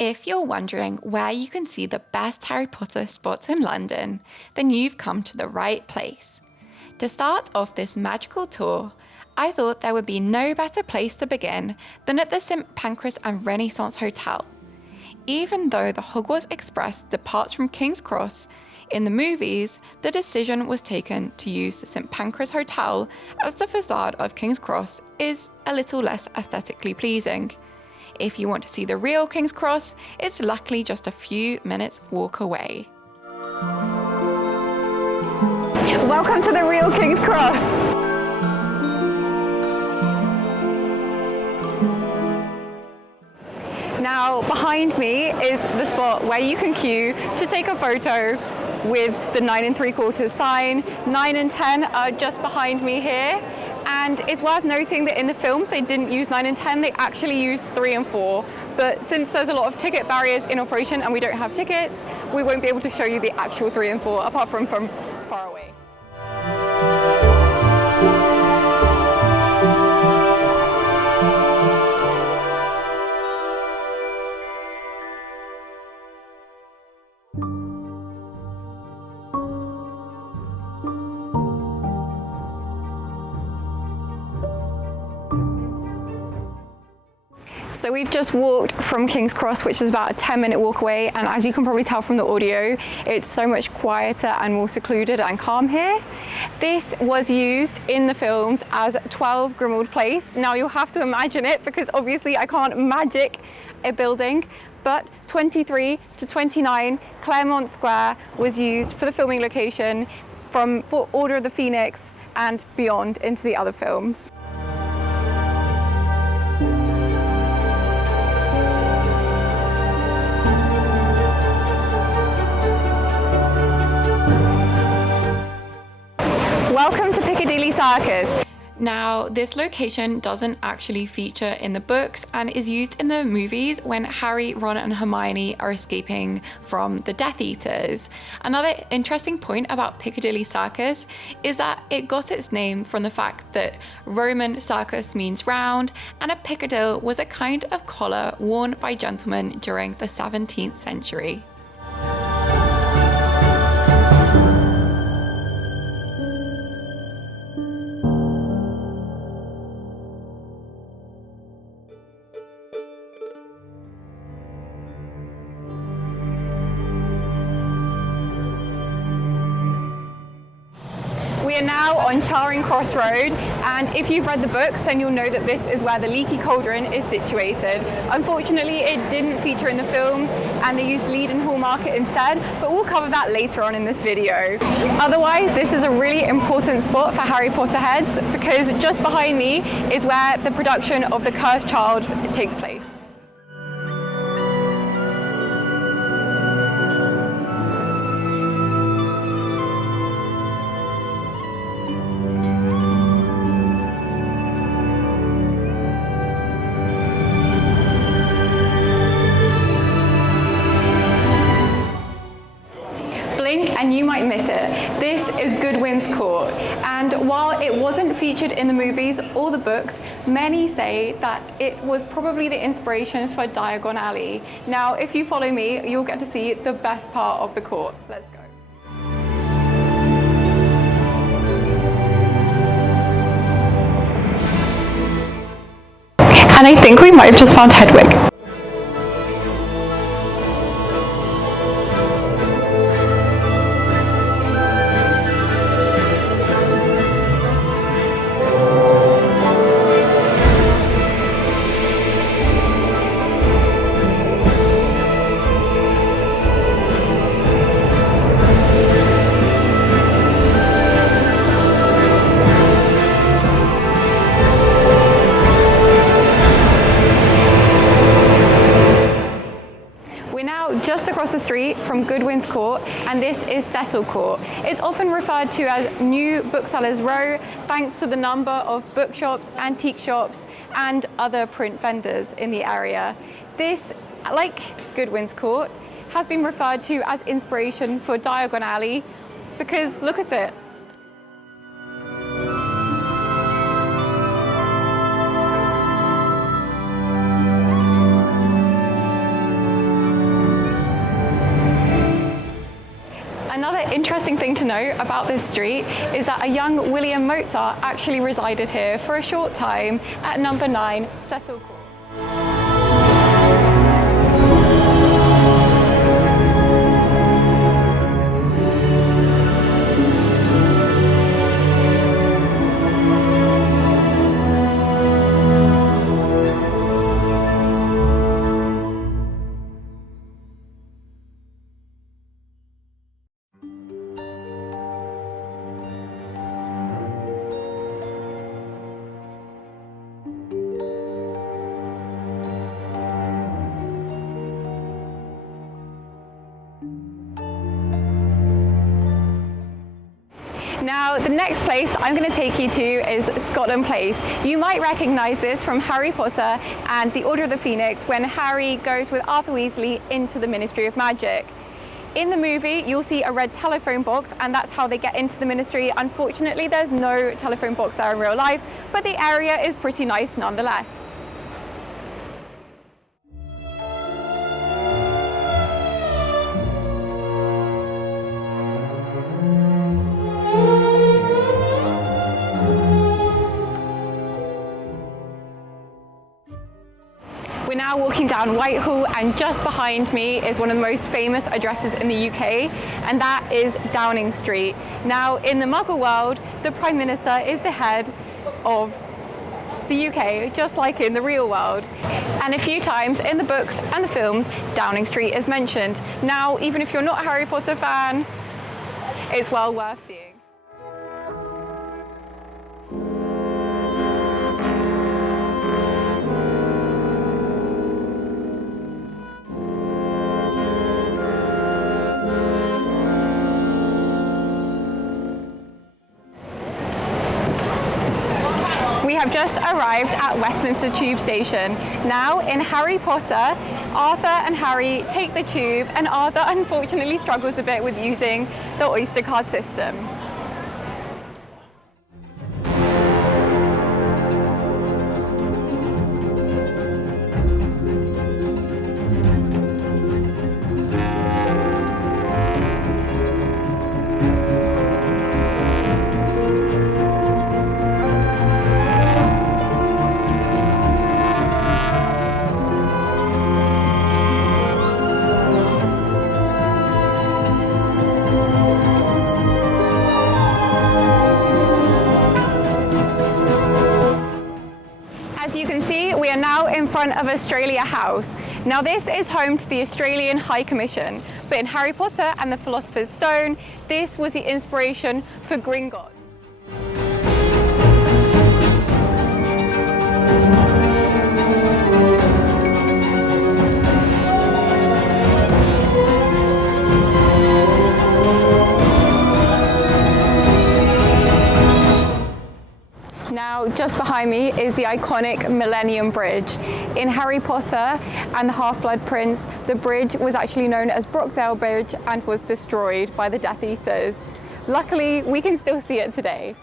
If you're wondering where you can see the best Harry Potter spots in London, then you've come to the right place. To start off this magical tour, I thought there would be no better place to begin than at the St Pancras and Renaissance Hotel. Even though the Hogwarts Express departs from King's Cross, in the movies, the decision was taken to use the St Pancras Hotel as the facade of King's Cross is a little less aesthetically pleasing. If you want to see the real King's Cross, it's luckily just a few minutes walk away. Welcome to the real King's Cross. Now, behind me is the spot where you can queue to take a photo with the 9 3/4 sign. 9 and 10 are just behind me here. And it's worth noting that in the films they didn't use 9 and 10, they actually used 3 and 4. But since there's a lot of ticket barriers in operation and we don't have tickets, we won't be able to show you the actual 3 and 4 apart from far away. So we've just walked from King's Cross, which is about a 10-minute walk away, and as you can probably tell from the audio, it's so much quieter and more secluded and calm here. This was used in the films as 12 Grimmauld Place. Now you'll have to imagine it because obviously I can't magic a building, but 23 to 29 Claremont Square was used for the filming location for Order of the Phoenix and beyond into the other films. Welcome to Piccadilly Circus. Now, this location doesn't actually feature in the books and is used in the movies when Harry, Ron and Hermione are escaping from the Death Eaters. Another interesting point about Piccadilly Circus is that it got its name from the fact that Roman circus means round, and a piccadille was a kind of collar worn by gentlemen during the 17th century. We are now on Charing Cross Road, and if you've read the books then you'll know that this is where the Leaky Cauldron is situated. Unfortunately it didn't feature in the films and they used Leadenhall Market instead, but we'll cover that later on in this video. Otherwise, this is a really important spot for Harry Potter heads because just behind me is where the production of The Cursed Child takes place. And you might miss it. This is Goodwins Court, and while it wasn't featured in the movies or the books, many say that it was probably the inspiration for Diagon Alley. Now, if you follow me, you'll get to see the best part of the court. Let's go. And I think we might have just found Hedwig. Just across the street from Goodwins Court, and this is Cecil Court. It's often referred to as New Booksellers Row thanks to the number of bookshops, antique shops and other print vendors in the area. This, like Goodwins Court, has been referred to as inspiration for Diagon Alley because look at it. to know about this street is that a young William Mozart actually resided here for a short time at number 9 Cecil Court. Now, the next place I'm going to take you to is Scotland Place. You might recognise this from Harry Potter and the Order of the Phoenix when Harry goes with Arthur Weasley into the Ministry of Magic. In the movie, you'll see a red telephone box, and that's how they get into the ministry. Unfortunately, there's no telephone box there in real life, but the area is pretty nice nonetheless. We're now walking down Whitehall, and just behind me is one of the most famous addresses in the UK, and that is Downing Street. Now, in the Muggle world, the Prime Minister is the head of the UK, just like in the real world. And a few times in the books and the films, Downing Street is mentioned. Now, even if you're not a Harry Potter fan, it's well worth seeing. We have just arrived at Westminster Tube station. Now, in Harry Potter, Arthur and Harry take the tube, and Arthur unfortunately struggles a bit with using the Oyster card system. As you can see, we are now in front of Australia House. Now, this is home to the Australian High Commission, but in Harry Potter and the Philosopher's Stone, this was the inspiration for Gringotts. Now, just behind me is the iconic Millennium Bridge. In Harry Potter and the Half-Blood Prince, the bridge was actually known as Brockdale Bridge and was destroyed by the Death Eaters. Luckily, we can still see it today.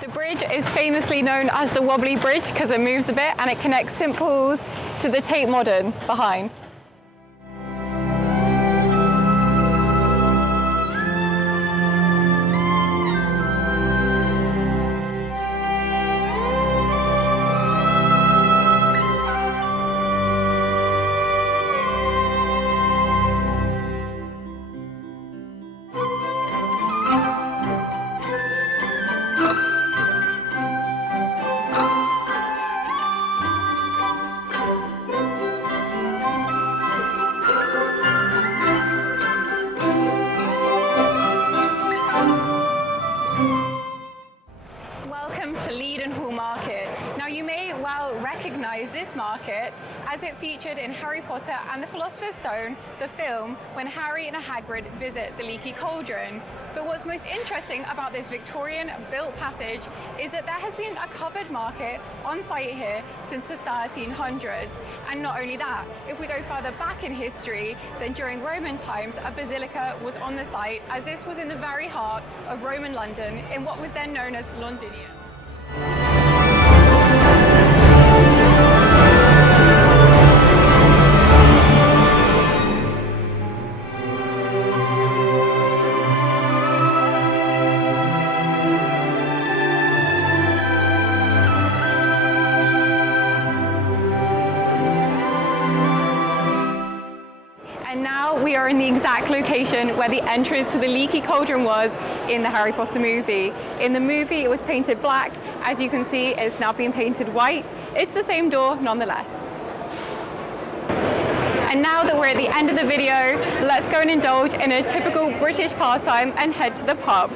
The bridge is famously known as the Wobbly Bridge because it moves a bit, and it connects St Paul's to the Tate Modern behind. as it featured in Harry Potter and the Philosopher's Stone, the film, when Harry and Hagrid visit the Leaky Cauldron. But what's most interesting about this Victorian-built passage is that there has been a covered market on site here since the 1300s. And not only that, if we go further back in history, then during Roman times, a basilica was on the site, as this was in the very heart of Roman London, in what was then known as Londinium. We are in the exact location where the entrance to the Leaky Cauldron was in the Harry Potter movie. In the movie, it was painted black. As you can see, it's now being painted white. It's the same door nonetheless. And now that we're at the end of the video, let's go and indulge in a typical British pastime and head to the pub.